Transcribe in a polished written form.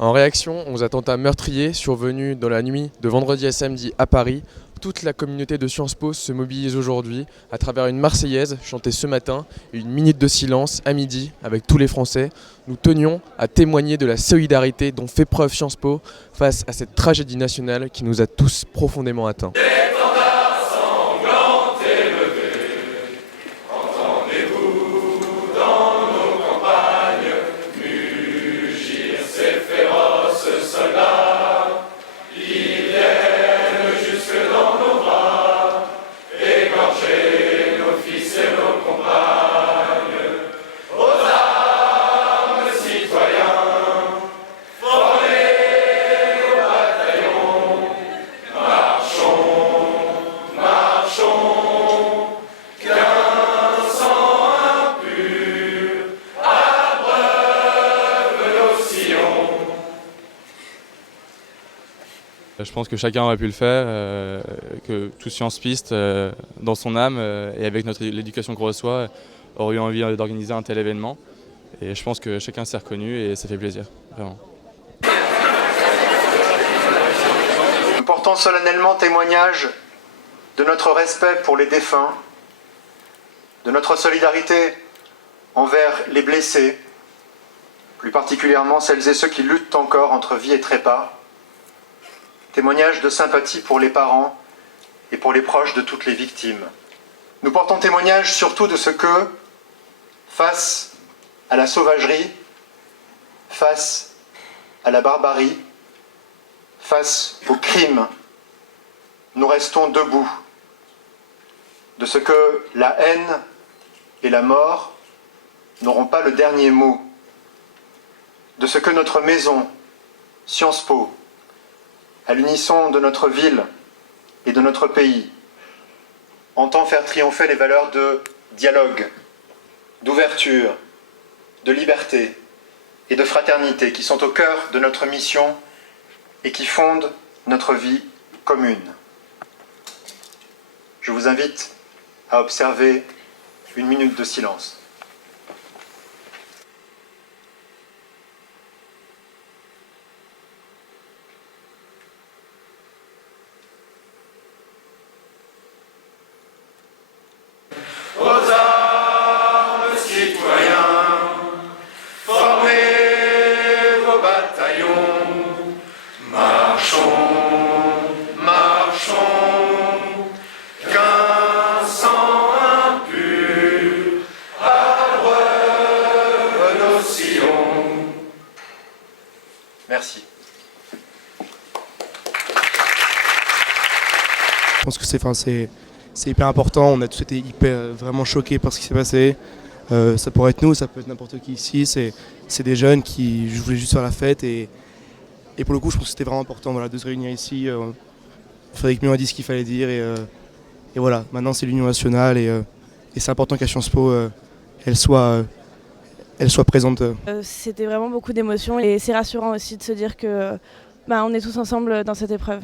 En réaction aux attentats meurtriers survenus dans la nuit de vendredi à samedi à Paris, toute la communauté de Sciences Po se mobilise aujourd'hui à travers une Marseillaise chantée ce matin, une minute de silence à midi avec tous les Français. Nous tenions à témoigner de la solidarité dont fait preuve Sciences Po face à cette tragédie nationale qui nous a tous profondément atteints. Je pense que chacun aurait pu le faire, que tout science-piste, dans son âme et avec l'éducation qu'on reçoit, aurait eu envie d'organiser un tel événement. Et je pense que chacun s'est reconnu et ça fait plaisir, vraiment. Nous portons solennellement témoignage de notre respect pour les défunts, de notre solidarité envers les blessés, plus particulièrement celles et ceux qui luttent encore entre vie et trépas. Témoignage de sympathie pour les parents et pour les proches de toutes les victimes. Nous portons témoignage surtout de ce que, face à la sauvagerie, face à la barbarie, face aux crimes, nous restons debout. De ce que la haine et la mort n'auront pas le dernier mot. De ce que notre maison, Sciences Po, à l'unisson de notre ville et de notre pays, entend faire triompher les valeurs de dialogue, d'ouverture, de liberté et de fraternité qui sont au cœur de notre mission et qui fondent notre vie commune. Je vous invite à observer une minute de silence. Aux armes, citoyens, formez vos bataillons, marchons, marchons, qu'un sang impur abreuve nos sillons. Merci. Je pense que c'est hyper important, on a tous été vraiment choqués par ce qui s'est passé. Ça pourrait être nous, ça peut être n'importe qui ici, c'est des jeunes qui voulaient juste faire la fête et pour le coup je pense que c'était vraiment important de se réunir ici. Frédéric Mion a dit ce qu'il fallait dire et voilà, maintenant c'est l'union nationale et c'est important qu'à Sciences Po elle soit présente. C'était vraiment beaucoup d'émotions et c'est rassurant aussi de se dire que on est tous ensemble dans cette épreuve.